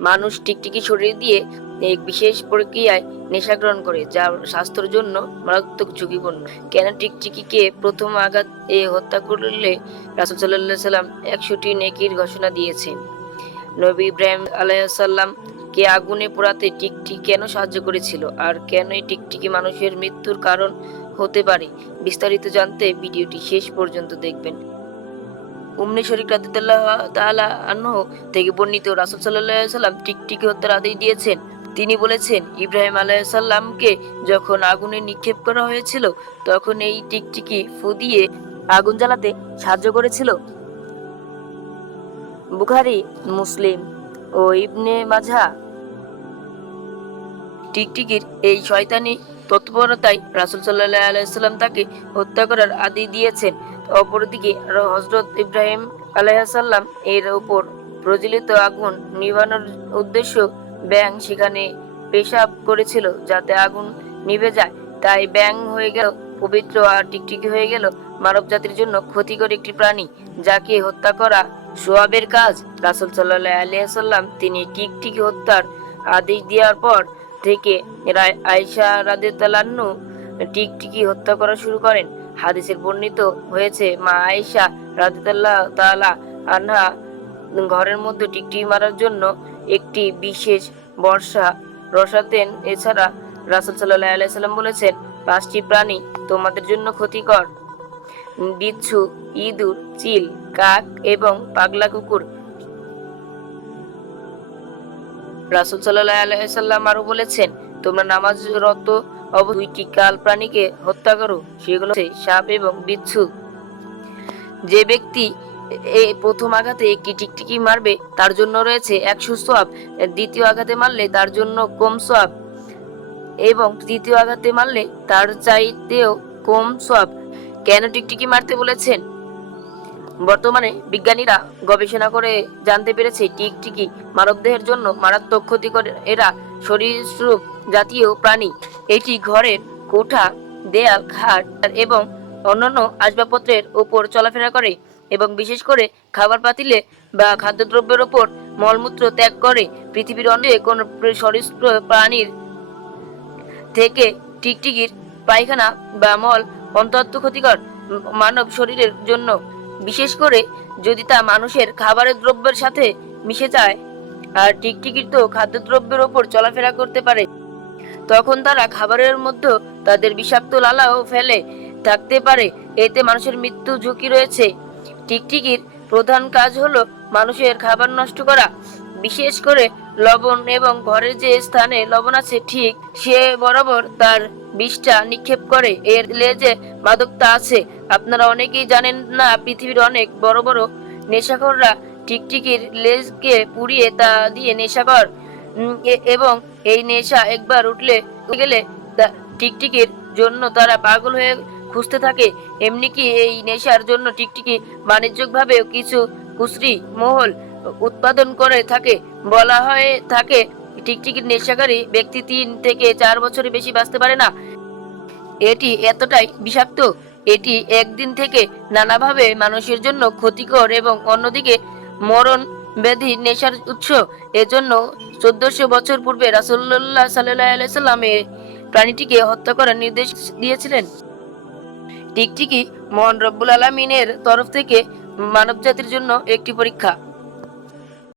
মানুষ টিকটিকি শরীর দিয়ে এক বিশেষ প্রক্রিয়ায় নেশা গ্রহণ করে যা স্বাস্থ্যের জন্য মারাত্মক ঝুঁকিপূর্ণ। কেন টিকটিকিকে প্রথম আঘাত এ হত্যা করলে রাসুল সাল্লাহ সাল্লাম একশোটি নেকির ঘোষণা দিয়েছেন? নবী ইব্রাহিম আলাইসাল্লাম কে আগুনে পোড়াতে টিকটিকি কেন সাহায্য করেছিল? আর কেন এই টিকটিকি মানুষের মৃত্যুর কারণ হতে পারে? বিস্তারিত জানতে ভিডিওটি শেষ পর্যন্ত দেখবেন। উমনি শরীফ রাদিতাল্লাহ তাআলা আনহু থেকে বর্ণিত রাসূল আলাইহি সাল্লাম টিকটিকি হত্যার আদেশ দিয়েছেন। তিনি বলেছেন, ইব্রাহিম আলাইহিস সালামকে যখন আগুনে নিক্ষেপ করা হয়েছিল, তখন এই টিকটিকি ফু দিয়ে আগুন জ্বালাতে সাহায্য করেছিল। বুখারি, মুসলিম ও ইবনে মাঝা টিকটিকির এই শয়তানি তৎপরতায় রাসুল সাল্লাহ আলাইসাল্লাম তাকে হত্যা করার আদি দিয়েছেন। অপরদিকে হজরত ইব্রাহিম আলাইসাল্লাম এর উপর প্রজ্বলিত আগুন নিভানোর উদ্দেশ্য ব্যাং সেখানে পেশাব করেছিল যাতে আগুন নিভে যায়। তাই ব্যাং হয়ে গেল, পবিত্র আর টিকটিকি হয়ে গেল মানব জাতির জন্য ক্ষতিকর একটি প্রাণী যাকে হত্যা করা সোয়াবের কাজ। রাসুল সাল্লাহ আলিয়াল্লাম তিনি টিকটিকি হত্যার আদেশ দেওয়ার পর থেকে রা- আয়েশা রাদিয়াল্লাহু টিকটিকি হত্যা করা শুরু করেন। হাদিসের বর্ণিত হয়েছে, মা আয়েশা রাদিয়াল্লাহ তাআলা আনহা ঘরের মধ্যে টিকটিকি মারার জন্য একটি বিশেষ বর্ষা রসাতেন। এছাড়া রাসুল সাল্লাহ আলাইসাল্লাম বলেছেন, পাঁচটি প্রাণী তোমাদের জন্য ক্ষতিকর। বিচ্ছু, ইঁদুর, চিল, কাক এবং পাগলা কুকুর রাসুল সাল্লাহ আলাইসাল্লাম আরও বলেছেন, তোমরা নামাজরত দুইটি কাল প্রাণীকে হত্যা করো, সেগুলো সাপ এবং বিচ্ছু। যে ব্যক্তি এই প্রথম আঘাতে একটি টিকটিকি মারবে, তার জন্য রয়েছে একশো সোয়াব। দ্বিতীয় আঘাতে মারলে তার জন্য কম সোয়াব এবং তৃতীয় আঘাতে মারলে তার চাইতেও কম সোয়াব। কেন টিকটিকি মারতে বলেছেন? বর্তমানে বিজ্ঞানীরা গবেষণা করে জানতে পেরেছে টিকটিকি মানবদেহের জন্য মারাত্মক ক্ষতিকর এরা সরীসৃপ জাতীয় প্রাণী। এটি ঘরের কোঠা, দেয়াল ঘাট এবং অন্যান্য আসবাবপত্রের ওপর চলাফেরা করে এবং বিশেষ করে খাবার পাতিলে বা খাদ্যদ্রব্যের ওপর মলমূত্র ত্যাগ করে। পৃথিবীর অন্য কোনো সরীসৃপ প্রাণীর থেকে টিকটিকির পায়খানা বা মল অন্তত ক্ষতিকর মানব শরীরের জন্য। বিশেষ করে যদি তা মানুষের খাবারের দ্রব্যের সাথে মিশে যায় আর টিকটিকির তো খাদ্যদ্রব্যের ওপর চলাফেরা করতে পারে, তখন তারা খাবারের মধ্যে তাদের বিষাক্ত লালাও ফেলে থাকতে পারে। এতে মানুষের মৃত্যু ঝুঁকি রয়েছে। টিকটিকির প্রধান কাজ হলো মানুষের খাবার নষ্ট করা। বিশেষ করে লবণ এবং ঘরের যে স্থানে লবণ আছে ঠিক সে বরাবর তার বিষটা নিক্ষেপ করে। এর লেজে মাদকতা আছে। আপনারা অনেকেই জানেন না পৃথিবীর অনেক বড় বড় নেশাখোররা টিকটিকির লেজকে পুড়িয়ে তা দিয়ে নেশাকর উম, এবং এই নেশা একবার উঠলে গেলে টিকটিকির জন্য তারা পাগল হয়ে খুঁজতে থাকে, এমনি কি এই নেশার জন্য টিকটিকি বাণিজ্যিকভাবে কিছু কুসরি মহল উৎপাদন করে থাকে? বলা হয়ে থাকে, টিকটিকির নেশাকারী ব্যক্তি তিন থেকে চার বছরের বেশি বাঁচতে পারে না। এটি এতটাই বিষাক্ত, এটি একদিন থেকে নানাভাবে মানুষের জন্য ক্ষতিকর এবং অন্যদিকে মরণ ব্যাধি নেশার উৎস। এজন্য চোদ্দশো বছর পূর্বে রাসুল্লাহ সাল্লাহ সাল্লাম প্রাণীটিকে হত্যা করার নির্দেশ দিয়েছিলেন। টিকটিকি মহান রব্বুল আলমিনের তরফ থেকে মানব জাতির জন্য একটি পরীক্ষা।